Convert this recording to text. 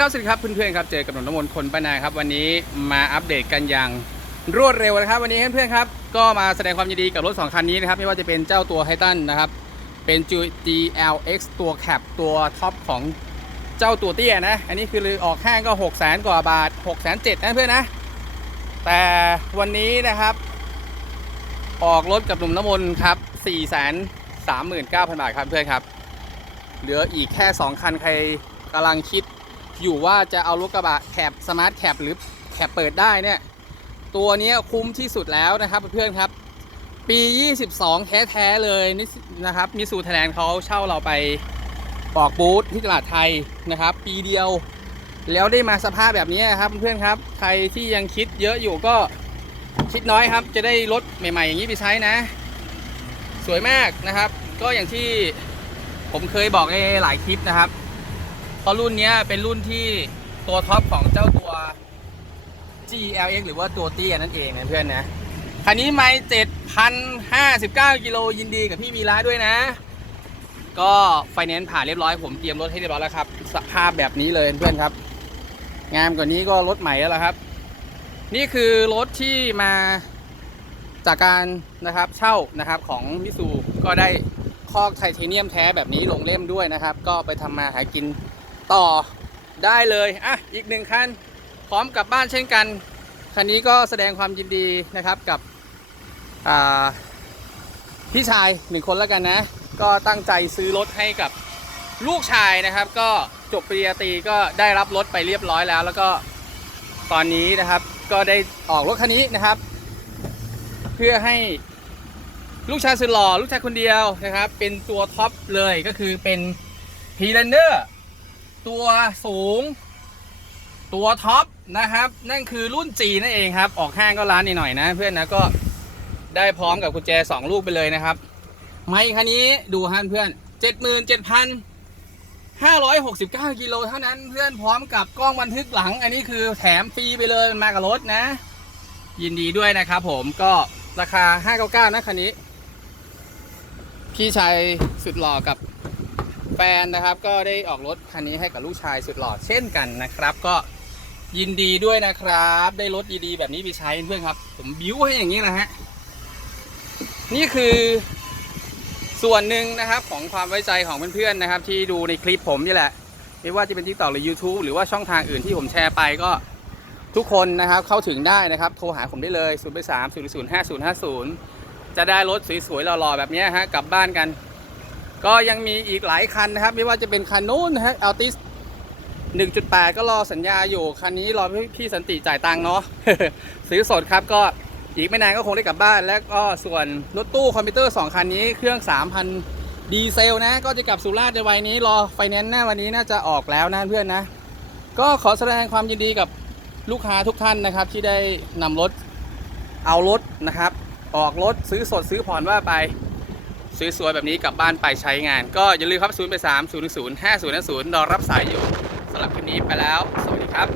ครับสวัสดีครับเพื่อนๆครับเจอกับหนุ่มน้ำมนต์คนป้านาครับวันนี้มาอัปเดตกันอย่างรวดเร็วนะครับ วันนี้เพื่อนๆครับก็มาแสดงความยินดีกับรถ 2 คันนี้นะครับไม่ว่าจะเป็นเจ้าตัวไฮตันนะครับเป็น GLX ตัวแคปตัวท็อปของเจ้าตัวเตี้ยนะ อันนี้คือออกห้างก็6 0 0 0 0 0กว่าบาท6 7 0 0 0นะเพื่อนนะแต่วันนี้นะครับ ออกรถกับหนุ่มน้ำมนต์ครับ4 3 9 0 0 0บาทครับเพื่อนครับเหลืออีกแค่ 2 คันใครกำลังคิด อยู่ว่าจะเอารถกระบะแคปสมาร์ทแคปหรือแคปเปิดได้เนี่ย ตัวนี้คุ้มที่สุดแล้วนะครับเพื่อนครับ ปี 22 แท้ๆเลยนี่นะครับมิสูไทแลนเขาเช่าเราไปออกบูธที่ตลาดไทยนะครับ ปีเดียวแล้วได้มาสภาพแบบนี้ครับเพื่อนครับ ใครที่ยังคิดเยอะอยู่ก็คิดน้อยครับ จะได้รถใหม่ ๆ อย่างนี้ไปใช้นะ สวยมากนะครับ ก็อย่างที่ผมเคยบอกในหลายคลิปนะครับ เพราะรุ่นนี้เป็นรุ่นที่ตัวท็อปของเจ้าตัว GLX หรือว่าตัวเตี้ยนั่นเองนะเพื่อนนะ คันนี้ไม่7,059กิโลยินดีกับพี่วีระด้วยนะ ก็ไฟแนนซ์ผ่านเรียบร้อยผมเตรียมรถให้เรียบร้อยแล้วครับ สภาพแบบนี้เลยเพื่อนครับ งามกว่านี้ก็รถใหม่แล้วครับ นี่คือรถที่มาจากการนะครับเช่านะครับของมิสูก็ได้คอกไทเทเนียมแท้แบบนี้ลงเล่มด้วยนะครับ ก็ไปทำมาหากิน ต่อได้เลยอะอีกหนึ่งคันพร้อมกลับบ้านเช่นกัน คันนี้ก็แสดงความยินดีนะครับกับพี่ชายหนึ่งคนแล้วกันนะ ก็ตั้งใจซื้อรถให้กับลูกชายนะครับ ก็จบปริญญาตรีก็ได้รับรถไปเรียบร้อยแล้ว แล้วก็ตอนนี้นะครับก็ได้ออกรถคันนี้นะครับ เพื่อให้ลูกชายสุดหล่อลูกชายคนเดียวนะครับ เป็นตัวท็อปเลยก็คือเป็นพีแลนเนอร์ ตัวสูง ตัวท็อปนะครับ นั่นคือรุ่น G นั่นเองครับ ออกห้างก็ร้านนิดหน่อยนะ เพื่อนนะก็ได้พร้อมกับกุญแจ 2 ลูกไปเลยนะครับ ไมค์คันนี้ดูฮะเพื่อน 77,569กิโลเท่านั้นเพื่อนพร้อมกับกล้องบันทึกหลัง อันนี้คือแถมฟรีไปเลยมากับรถนะ ยินดีด้วยนะครับผมก็ราคา 599 นะคันนี้ พี่ชายสุดหล่อกับ แฟนนะครับ ก็ได้ออกรถคันนี้ให้กับลูกชายสุดหล่อเช่นกันนะครับ ก็ยินดีด้วยนะครับ ได้รถดีๆแบบนี้ไปใช้เพื่อนครับ ผมบิ้วให้อย่างนี้แหละฮะนี่คือส่วนหนึ่งนะครับของความไว้ใจของเพื่อนๆนะครับ ที่ดูในคลิปผมนี่แหละ ไม่ว่าจะเป็นที่ต่อหรือ YouTube หรือว่าช่องทางอื่นที่ผมแชร์ไปก็ทุกคนนะครับเข้าถึงได้นะครับ โทรหาผมได้เลย 0 3 0 0 5 0 5 0 จะได้รถสวยๆหล่อๆแบบนี้ฮะกลับบ้านกัน ก็ยังมีอีกหลายคันนะครับ ไม่ว่าจะเป็นคันนู้นนะฮะอัลติส1.8 ก็รอสัญญาอยู่คันนี้รอพี่พี่สันติจ่ายตังค์เนาะซื้อสดครับก็อีกไม่นานก็คงได้กลับบ้าน แล้วก็ส่วนรถตู้คอมพิวเตอร์ 2 คันนี้เครื่อง 3,000 ดีเซลนะ ก็จะกลับสุราษฎร์ในวัยนี้ รอไฟแนนซ์หน้าวันนี้น่าจะออกแล้วนะเพื่อนนะ ก็ขอแสดงความยินดีกับลูกค้าทุกท่านนะครับ ที่ได้นำรถเอารถนะครับ ออกรถซื้อสดซื้อผ่อนว่าไป สวยๆแบบนี้กลับบ้านไปใช้งาน ก็อย่าลืมครับ0ไป3 0 0 5 0 0รอรับสายอยู่สำหรับคลิปนี้ไปแล้ว สวัสดีครับ